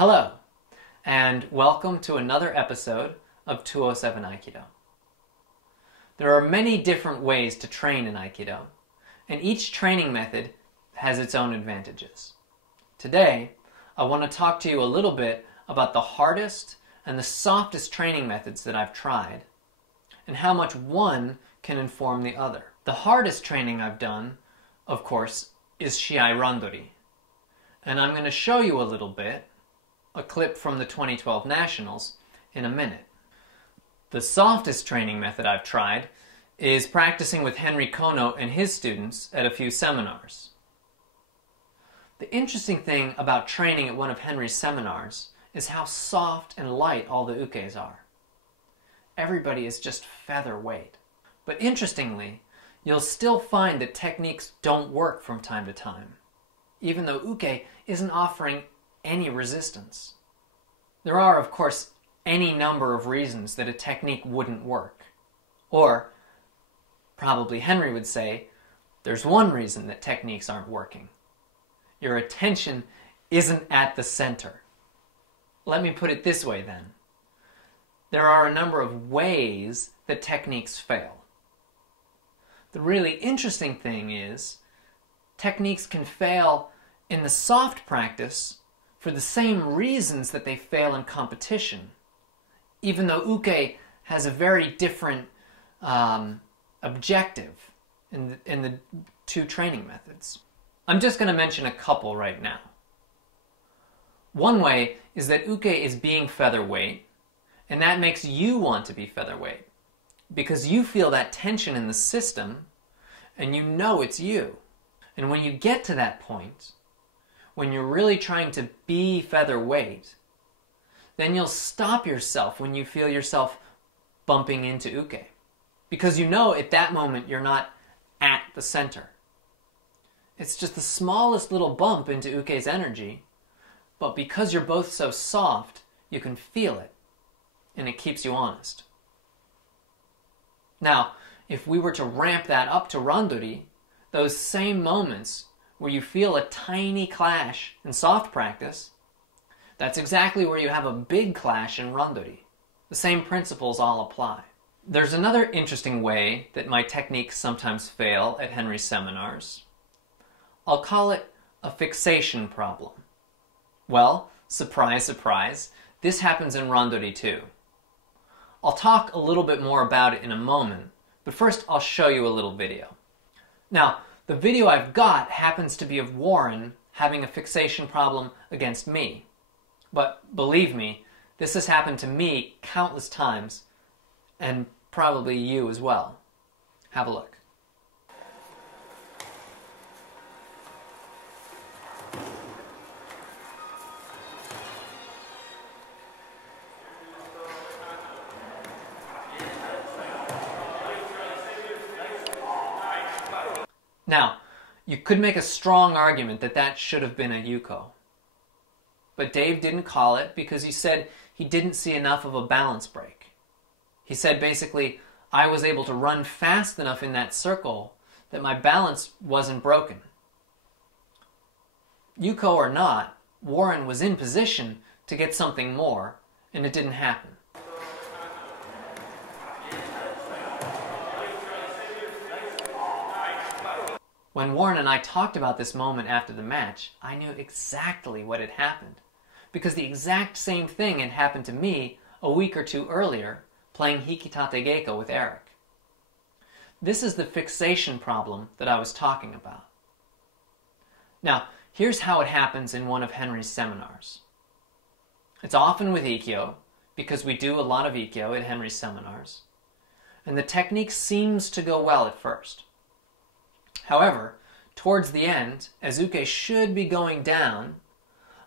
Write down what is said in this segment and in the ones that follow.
Hello, and welcome to another episode of 207 Aikido. There are many different ways to train in Aikido, and each training method has its own advantages. Today, I want to talk to you a little bit about the hardest and the softest training methods that I've tried, and how much one can inform the other. The hardest training I've done, of course, is shiai randori, and I'm going to show you a little bit, a clip from the 2012 Nationals, in a minute. The softest training method I've tried is practicing with Henry Kono and his students at a few seminars. The interesting thing about training at one of Henry's seminars is how soft and light all the ukes are. Everybody is just featherweight. But interestingly, you'll still find that techniques don't work from time to time, even though uke isn't offering any resistance. There are, of course, any number of reasons that a technique wouldn't work. Or, probably Henry would say, there's one reason that techniques aren't working. Your attention isn't at the center. Let me put it this way then. There are a number of ways that techniques fail. The really interesting thing is, techniques can fail in the soft practice for the same reasons that they fail in competition, even though uke has a very different objective in the two training methods. I'm just going to mention a couple right now. One way is that uke is being featherweight, and that makes you want to be featherweight, because you feel that tension in the system, and you know it's you. And when you get to that point, when you're really trying to be featherweight, then you'll stop yourself when you feel yourself bumping into uke. Because you know at that moment you're not at the center. It's just the smallest little bump into uke's energy, but because you're both so soft, you can feel it, and it keeps you honest. Now, if we were to ramp that up to randori, those same moments where you feel a tiny clash in soft practice, that's exactly where you have a big clash in randori. The same principles all apply. There's another interesting way that my techniques sometimes fail at Henry's seminars. I'll call it a fixation problem. Well, surprise, surprise, this happens in randori too. I'll talk a little bit more about it in a moment, but first I'll show you a little video. Now, the video I've got happens to be of Warren having a fixation problem against me. But believe me, this has happened to me countless times, and probably you as well. Have a look. Now, you could make a strong argument that that should have been a yuko. But Dave didn't call it because he said he didn't see enough of a balance break. He said basically, I was able to run fast enough in that circle that my balance wasn't broken. Yuko or not, Warren was in position to get something more, and it didn't happen. When Warren and I talked about this moment after the match, I knew exactly what had happened, because the exact same thing had happened to me a week or two earlier playing Hikitate Geiko with Eric. This is the fixation problem that I was talking about. Now, here's how it happens in one of Henry's seminars. It's often with Ikkyo, because we do a lot of Ikkyo at Henry's seminars, and the technique seems to go well at first. However, towards the end, as uke should be going down,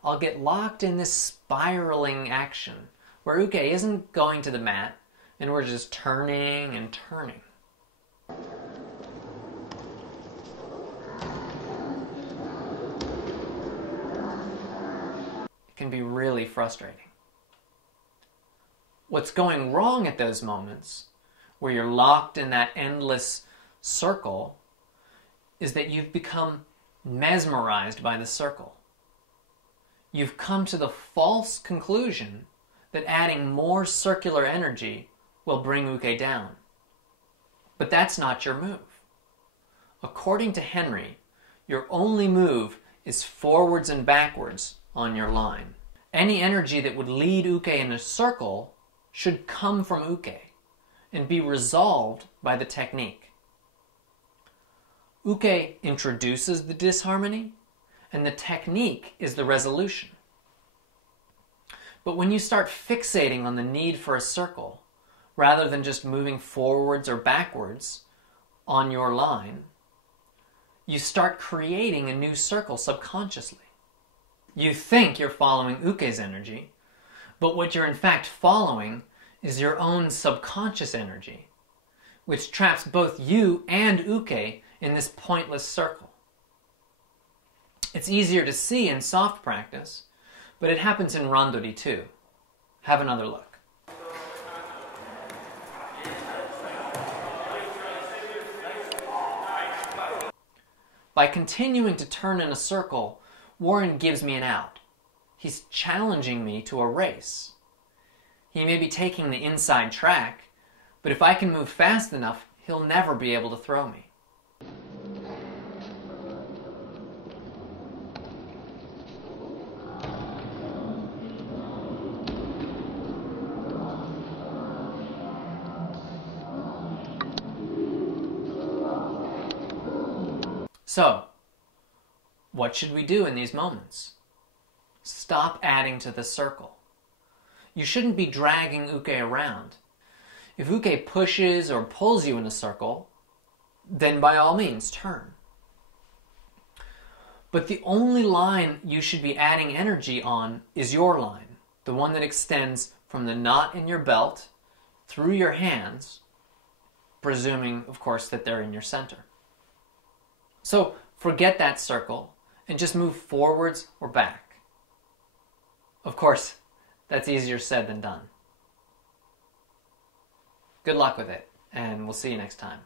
I'll get locked in this spiraling action where uke isn't going to the mat and we're just turning and turning. It can be really frustrating. What's going wrong at those moments, where you're locked in that endless circle, is that you've become mesmerized by the circle. you've come to the false conclusion that adding more circular energy will bring uke down. But that's not your move. According to Henry, your only move is forwards and backwards on your line. Any energy that would lead uke in a circle should come from uke and be resolved by the technique. Uke introduces the disharmony, and the technique is the resolution. But when you start fixating on the need for a circle, rather than just moving forwards or backwards on your line, you start creating a new circle subconsciously. You think you're following uke's energy, but what you're in fact following is your own subconscious energy, which traps both you and uke in this pointless circle. It's easier to see in soft practice, but it happens in randori too. Have another look. By continuing to turn in a circle, Warren gives me an out. He's challenging me to a race. He may be taking the inside track, but if I can move fast enough, he'll never be able to throw me. So, what should we do in these moments? Stop adding to the circle. You shouldn't be dragging uke around. If uke pushes or pulls you in a circle, then by all means turn. But the only line you should be adding energy on is your line, the one that extends from the knot in your belt through your hands, presuming, of course, that they're in your center. So forget that circle and just move forwards or back. Of course, that's easier said than done. Good luck with it, and we'll see you next time.